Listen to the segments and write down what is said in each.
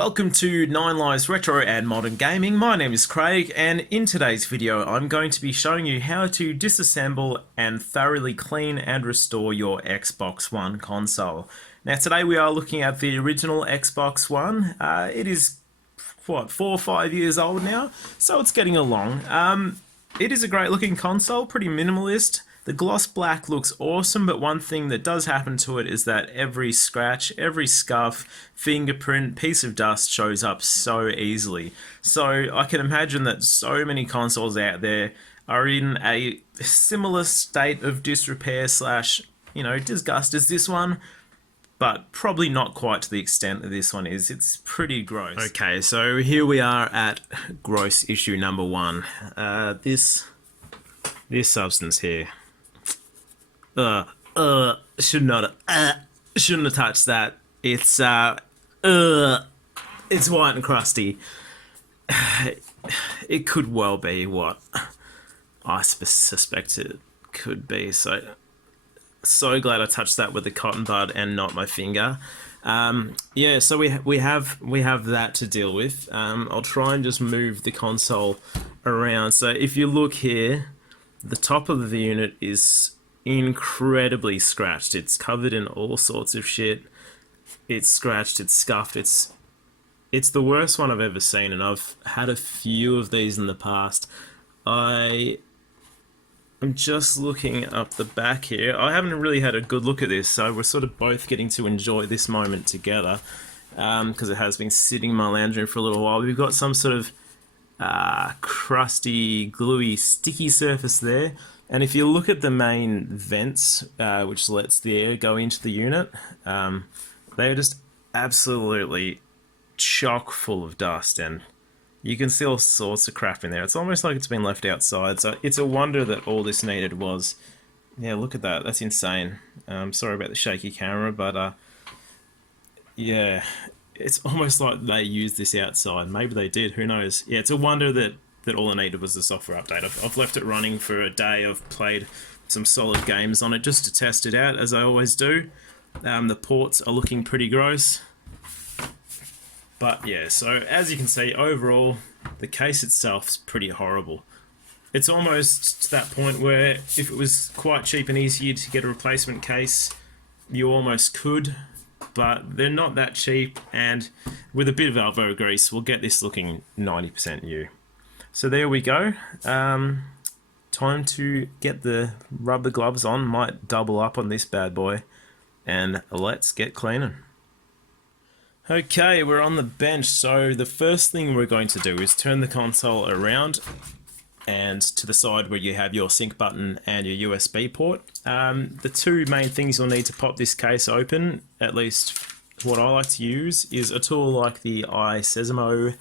welcome to 9 Lives Retro and Modern Gaming. My name is Craig, and in today's video I'm going to be showing you how to disassemble and thoroughly clean and restore your Xbox One console. Now today we are looking at the original Xbox One. It is, what, 4 or 5 years old now, so it's getting along. It is a great looking console, pretty minimalist. The gloss black looks awesome, but one thing that does happen to it is that every scratch, every scuff, fingerprint, piece of dust shows up so easily. So I can imagine that so many consoles out there are in a similar state of disrepair slash, disgust as this one, but probably not quite to the extent that this one is. It's pretty gross. Okay, so here we are at gross issue number 1. This substance here. Shouldn't have touched that. It's white and crusty. It could well be what I suspect it could be. So glad I touched that with the cotton bud and not my finger. Yeah, so we have that to deal with. I'll try and just move the console around. So if you look here, the top of the unit is incredibly scratched. It's covered in all sorts of shit. It's scratched, it's scuffed, it's the worst one I've ever seen, and I've had a few of these in the past. I'm just looking up the back here. I haven't really had a good look at this, so we're sort of both getting to enjoy this moment together, because it has been sitting in my lounge room for a little while. We've got some sort of crusty, gluey, sticky surface there. And if you look at the main vents, which lets the air go into the unit, they're just absolutely chock full of dust, and you can see all sorts of crap in there. It's almost like it's been left outside, so it's a wonder that all this needed was... Yeah, look at that. That's insane. Sorry about the shaky camera, but yeah, it's almost like they used this outside. Maybe they did, who knows. Yeah, it's a wonder that all I needed was the software update. I've left it running for a day. I've played some solid games on it just to test it out, as I always do. The ports are looking pretty gross. But yeah, so as you can see, overall, the case itself is pretty horrible. It's almost to that point where if it was quite cheap and easy to get a replacement case, you almost could, but they're not that cheap, and with a bit of elbow grease, we'll get this looking 90% new. So there we go. Time to get the rubber gloves on. Might double up on this bad boy. And let's get cleaning. Okay, we're on the bench. So the first thing we're going to do is turn the console around and to the side where you have your sync button and your USB port. The two main things you'll need to pop this case open, at least what I like to use, is a tool like the iSesamo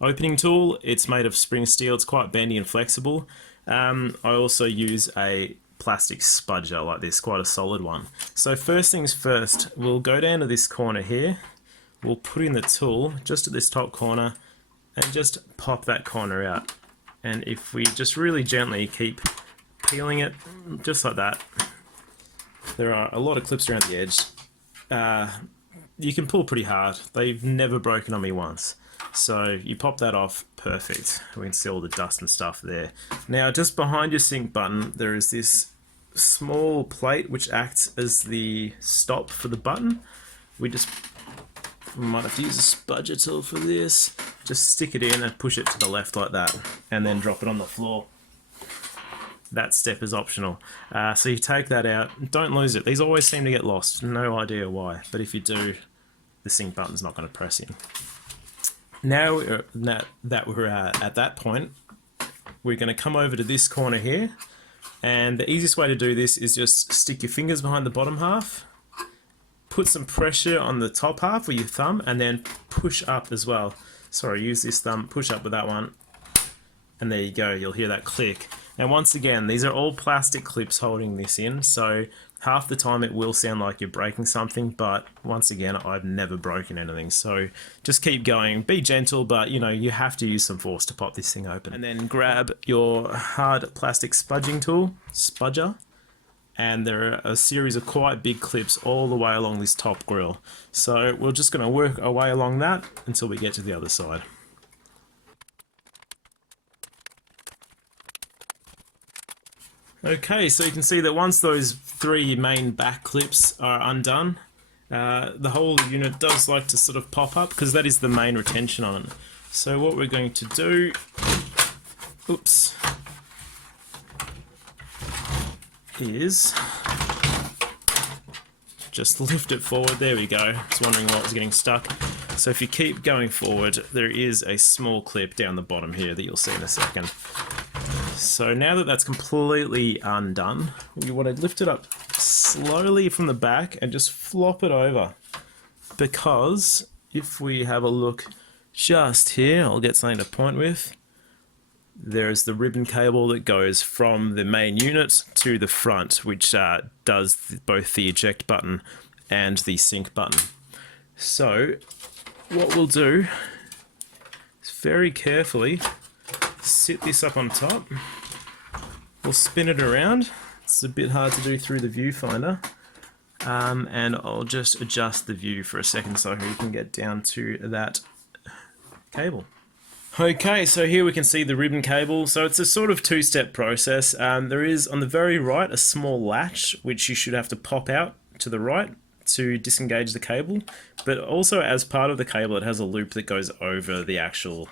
opening tool. It's made of spring steel. It's quite bendy and flexible. I also use a plastic spudger like this, quite a solid one. So first things first, we'll go down to this corner here. We'll put in the tool just at this top corner and just pop that corner out. And if we just really gently keep peeling it, just like that, there are a lot of clips around the edge. You can pull pretty hard. They've never broken on me once. So you pop that off, perfect. We can see all the dust and stuff there. Now just behind your sync button there is this small plate which acts as the stop for the button. We might have to use a spudger tool for this. Just stick it in and push it to the left like that, and then drop it on the floor. That step is optional. So you take that out, don't lose it. These always seem to get lost, no idea why, but if you do, the sync button's not going to press in. Now that we're at that point, we're going to come over to this corner here, and the easiest way to do this is just stick your fingers behind the bottom half, put some pressure on the top half with your thumb, and then push up as well. Sorry, use this thumb, push up with that one, and there you go, you'll hear that click. Now once again, these are all plastic clips holding this in, so half the time it will sound like you're breaking something, but once again, I've never broken anything. So just keep going, be gentle, but you have to use some force to pop this thing open. And then grab your hard plastic spudging tool, spudger, and there are a series of quite big clips all the way along this top grill. So we're just going to work our way along that until we get to the other side. Okay, so you can see that once those 3 main back clips are undone, the whole unit does like to sort of pop up because that is the main retention on it. So what we're going to do, oops, is just lift it forward. There we go. I was wondering why it was getting stuck. So if you keep going forward, there is a small clip down the bottom here that you'll see in a second. So now that that's completely undone, we want to lift it up slowly from the back and just flop it over. Because if we have a look just here, I'll get something to point with. There's the ribbon cable that goes from the main unit to the front, which does both the eject button and the sync button. So what we'll do is very carefully sit this up on top. We'll spin it around. It's a bit hard to do through the viewfinder. And I'll just adjust the view for a second so you can get down to that cable. Okay, so here we can see the ribbon cable. So it's a sort of 2-step process. There is on the very right a small latch which you should have to pop out to the right to disengage the cable, but also as part of the cable it has a loop that goes over the actual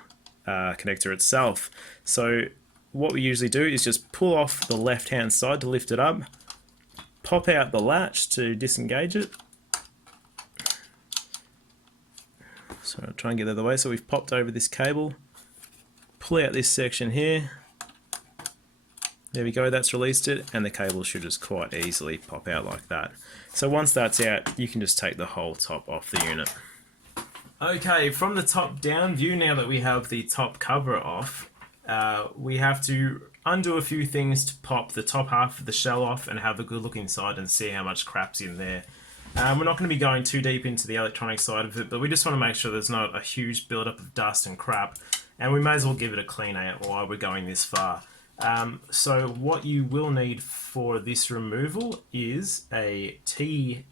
connector itself. So what we usually do is just pull off the left hand side to lift it up, pop out the latch to disengage it. So I'll try and get out of the way. So we've popped over this cable, pull out this section here. There we go, that's released it, and the cable should just quite easily pop out like that. So once that's out, you can just take the whole top off the unit. Okay, from the top down view, now that we have the top cover off, we have to undo a few things to pop the top half of the shell off and have a good look inside and see how much crap's in there. We're not going to be going too deep into the electronic side of it, but we just want to make sure there's not a huge buildup of dust and crap, and we may as well give it a clean out while we're going this far. So what you will need for this removal is a T8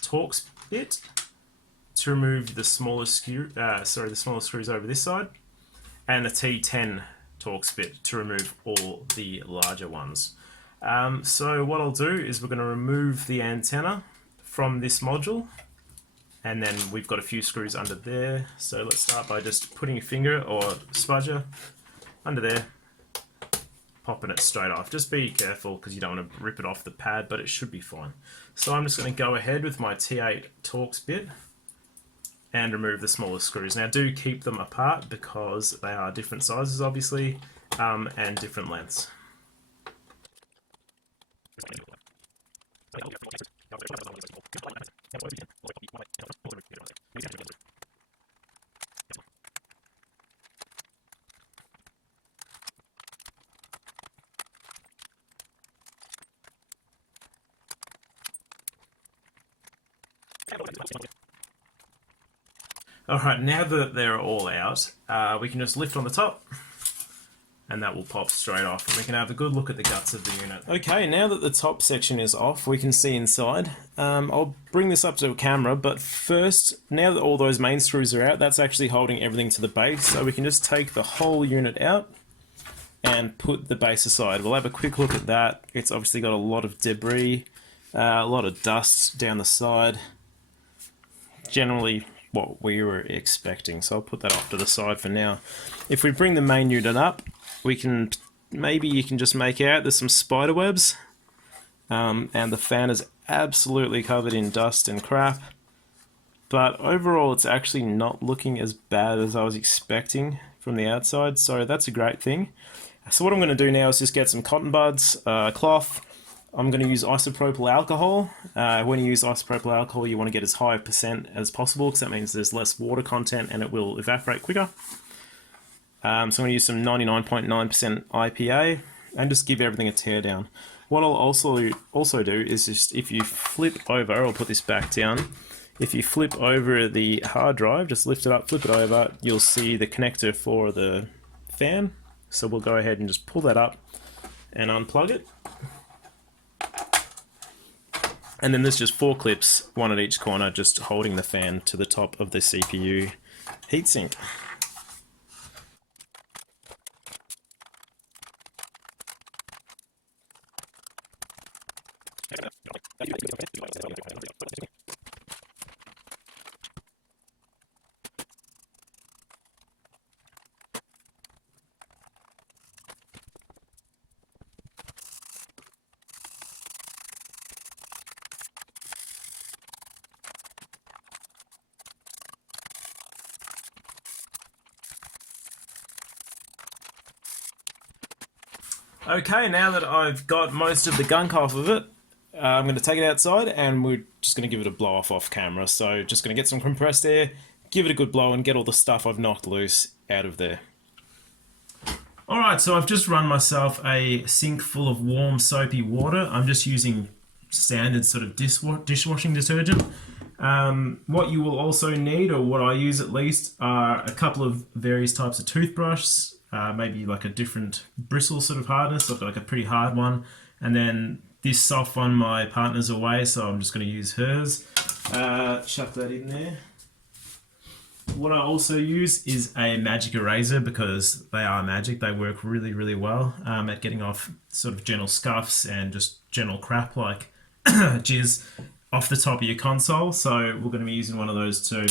Torx bit to remove the smaller screws over this side, and a T10 Torx bit to remove all the larger ones. So what I'll do is we're going to remove the antenna from this module, and then we've got a few screws under there. So let's start by just putting your finger or spudger under there, popping it straight off. Just be careful because you don't want to rip it off the pad, but it should be fine. So I'm just going to go ahead with my T8 Torx bit and remove the smaller screws. Now do keep them apart because they are different sizes obviously, and different lengths. Alright, now that they're all out, we can just lift on the top and that will pop straight off, and we can have a good look at the guts of the unit. Okay, now that the top section is off, we can see inside. I'll bring this up to a camera, but first, now that all those main screws are out, that's actually holding everything to the base, so we can just take the whole unit out and put the base aside. We'll have a quick look at that. It's obviously got a lot of debris, a lot of dust down the side. Generally what we were expecting, so I'll put that off to the side for now. If we bring the main unit up, we can, maybe you can just make out there's some spider webs, and the fan is absolutely covered in dust and crap, but overall it's actually not looking as bad as I was expecting from the outside, so that's a great thing. So what I'm going to do now is just get some cotton buds, cloth. I'm going to use isopropyl alcohol. When you use isopropyl alcohol, you want to get as high a % as possible because that means there's less water content and it will evaporate quicker. So I'm going to use some 99.9% IPA and just give everything a tear down. What I'll also do is just, if you flip over, I'll put this back down. If you flip over the hard drive, just lift it up, flip it over, you'll see the connector for the fan. So we'll go ahead and just pull that up and unplug it. And then there's just 4 clips, one at each corner, just holding the fan to the top of the CPU heatsink. Okay, now that I've got most of the gunk off of it, I'm going to take it outside and we're just going to give it a blow off camera. So just going to get some compressed air, give it a good blow and get all the stuff I've knocked loose out of there. Alright, so I've just run myself a sink full of warm soapy water. I'm just using standard sort of dishwashing detergent. What you will also need, or what I use at least, are a couple of various types of toothbrush, maybe like a different bristle sort of hardness, like a pretty hard one, and then this soft one my partner's away, so I'm just going to use hers. Chuck that in there. What I also use is a magic eraser, because they are magic. They work really, really well at getting off sort of general scuffs and just general crap like jizz off the top of your console. So we're going to be using one of those too.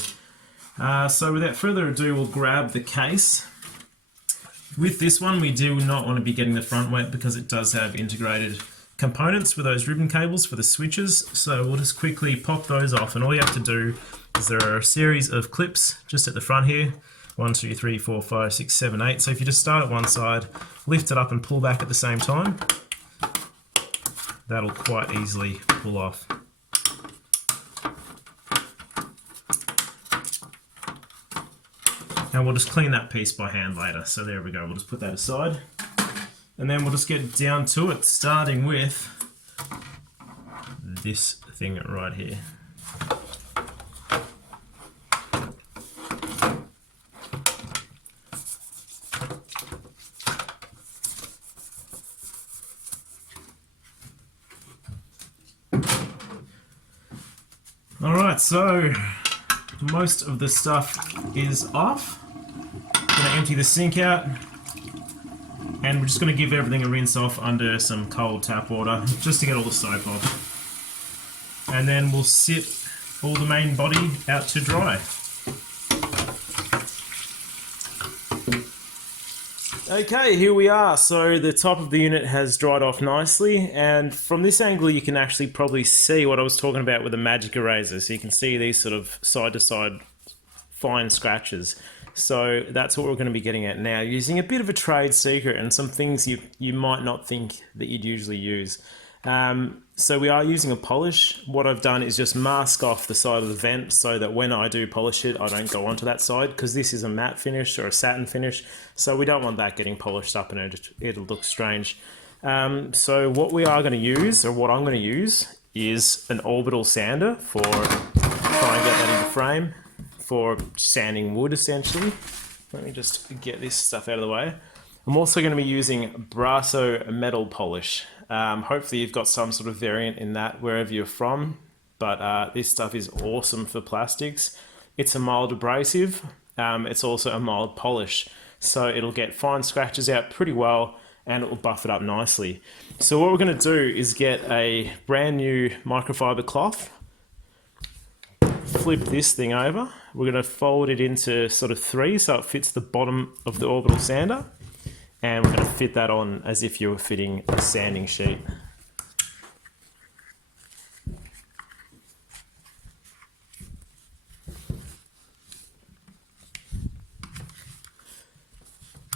So without further ado, we'll grab the case. With this one, we do not want to be getting the front wet because it does have integrated components with those ribbon cables for the switches. So we'll just quickly pop those off, and all you have to do is there are a series of clips just at the front here. 1, 2, 3, 4, 5, 6, 7, 8. So if you just start at one side, lift it up and pull back at the same time, that'll quite easily pull off. And we'll just clean that piece by hand later. So there we go, we'll just put that aside. And then we'll just get down to it, starting with this thing right here. Alright, so most of the stuff is off. I'm going to empty the sink out, and we're just going to give everything a rinse off under some cold tap water just to get all the soap off. And then we'll sit all the main body out to dry. Okay, here we are. So the top of the unit has dried off nicely, and from this angle you can actually probably see what I was talking about with the magic eraser. So you can see these sort of side to side fine scratches. So that's what we're going to be getting at now, using a bit of a trade secret and some things you might not think that you'd usually use. So we are using a polish. What I've done is just mask off the side of the vent so that when I do polish it, I don't go onto that side, because this is a matte finish or a satin finish. So we don't want that getting polished up and it'll look strange. So what we are going to use, or what I'm going to use, is an orbital sander for trying to get that into frame, for sanding wood essentially. Let me just get this stuff out of the way. I'm also going to be using Brasso metal polish. Hopefully you've got some sort of variant in that wherever you're from, but this stuff is awesome for plastics. It's a mild abrasive, it's also a mild polish, so it'll get fine scratches out pretty well and it will buff it up nicely. So what we're going to do is get a brand new microfiber cloth, flip this thing over, we're going to fold it into sort of 3 so it fits the bottom of the orbital sander. And we're going to fit that on as if you were fitting a sanding sheet.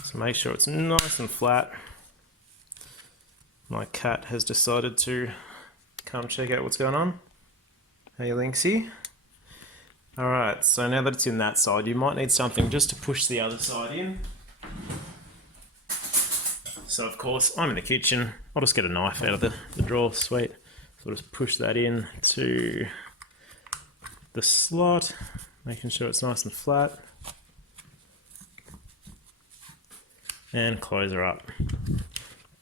So make sure it's nice and flat. My cat has decided to come check out what's going on. Hey Lynxie. Alright, so now that it's in that side, you might need something just to push the other side in. So of course, I'm in the kitchen. I'll just get a knife out of the drawer, sweet. So I'll just push that in to the slot, making sure it's nice and flat. And close her up.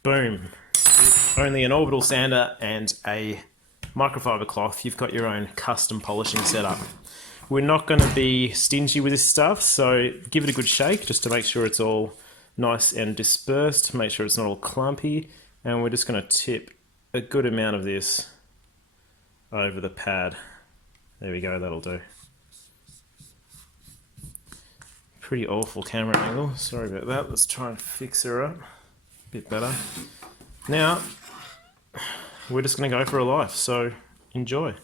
Boom. Only an orbital sander and a microfiber cloth, you've got your own custom polishing setup. We're not going to be stingy with this stuff, so give it a good shake just to make sure it's all nice and dispersed, make sure it's not all clumpy, and we're just going to tip a good amount of this over the pad. There we go, that'll do. Pretty awful camera angle, sorry about that. Let's try and fix her up a bit better. Now, we're just going to go for a life, so enjoy.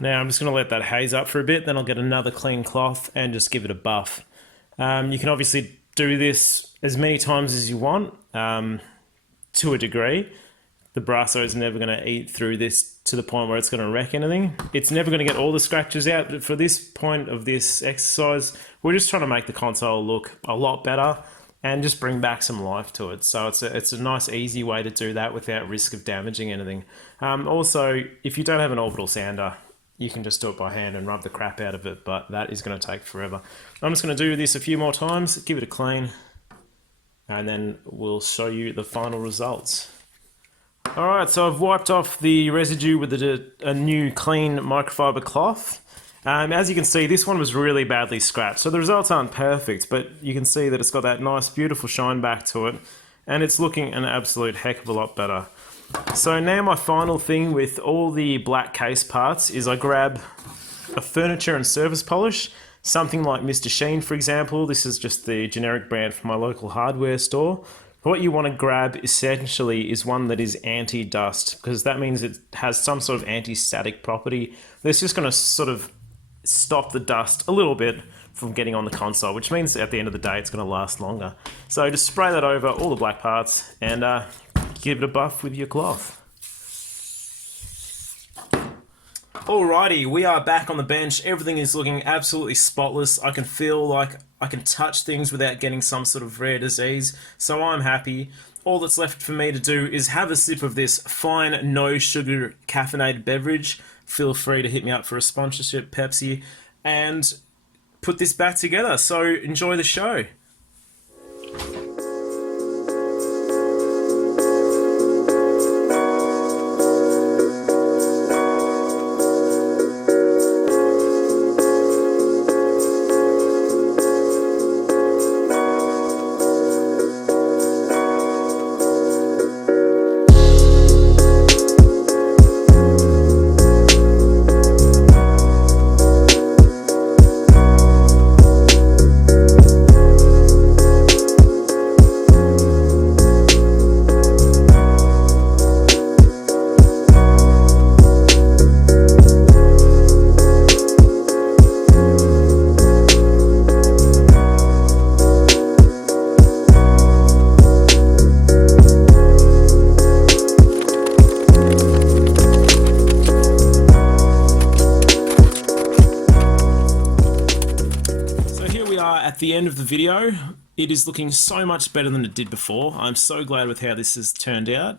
Now I'm just going to let that haze up for a bit, then I'll get another clean cloth and just give it a buff. You can obviously do this as many times as you want, to a degree. The brasso is never going to eat through this to the point where it's going to wreck anything. It's never going to get all the scratches out, but for this point of this exercise, we're just trying to make the console look a lot better and just bring back some life to it. So it's a nice easy way to do that without risk of damaging anything. Also, if you don't have an orbital sander, you can just do it by hand and rub the crap out of it, but that is going to take forever. I'm just going to do this a few more times, give it a clean, and then we'll show you the final results. Alright, so I've wiped off the residue with a new clean microfiber cloth. As you can see, this one was really badly scratched, so the results aren't perfect, but you can see that it's got that nice beautiful shine back to it, and it's looking an absolute heck of a lot better. So now my final thing with all the black case parts is I grab a furniture and surface polish, something like Mr. Sheen for example. This is just the generic brand from my local hardware store. What you want to grab essentially is one that is anti-dust, because that means it has some sort of anti-static property that's just going to sort of stop the dust a little bit from getting on the console, which means at the end of the day it's going to last longer. So just spray that over all the black parts and give it a buff with your cloth. Alrighty, we are back on the bench. Everything is looking absolutely spotless. I can feel like I can touch things without getting some sort of rare disease, so I'm happy. All that's left for me to do is have a sip of this fine, no sugar caffeinated beverage. Feel free to hit me up for a sponsorship, Pepsi, and put this back together. So enjoy the show. At the end of the video, it is looking so much better than it did before. I'm so glad with how this has turned out.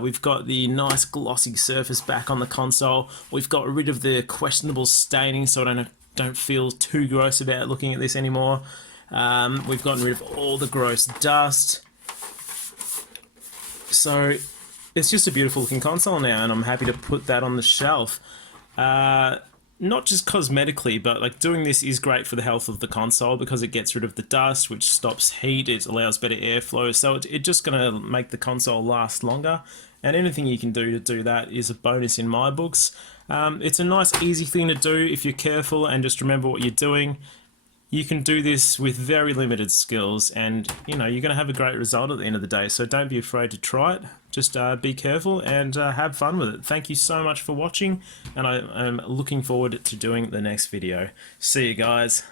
We've got the nice glossy surface back on the console. We've got rid of the questionable staining, so I don't feel too gross about looking at this anymore. We've gotten rid of all the gross dust. So it's just a beautiful looking console now, and I'm happy to put that on the shelf. Not just cosmetically, but like doing this is great for the health of the console because it gets rid of the dust, which stops heat, it allows better airflow, so it's just going to make the console last longer, and anything you can do to do that is a bonus in my books. It's a nice easy thing to do if you're careful and just remember what you're doing. You can do this with very limited skills, and you know you're going to have a great result at the end of the day, so don't be afraid to try it. Just be careful and have fun with it. Thank you so much for watching, and I am looking forward to doing the next video. See you guys.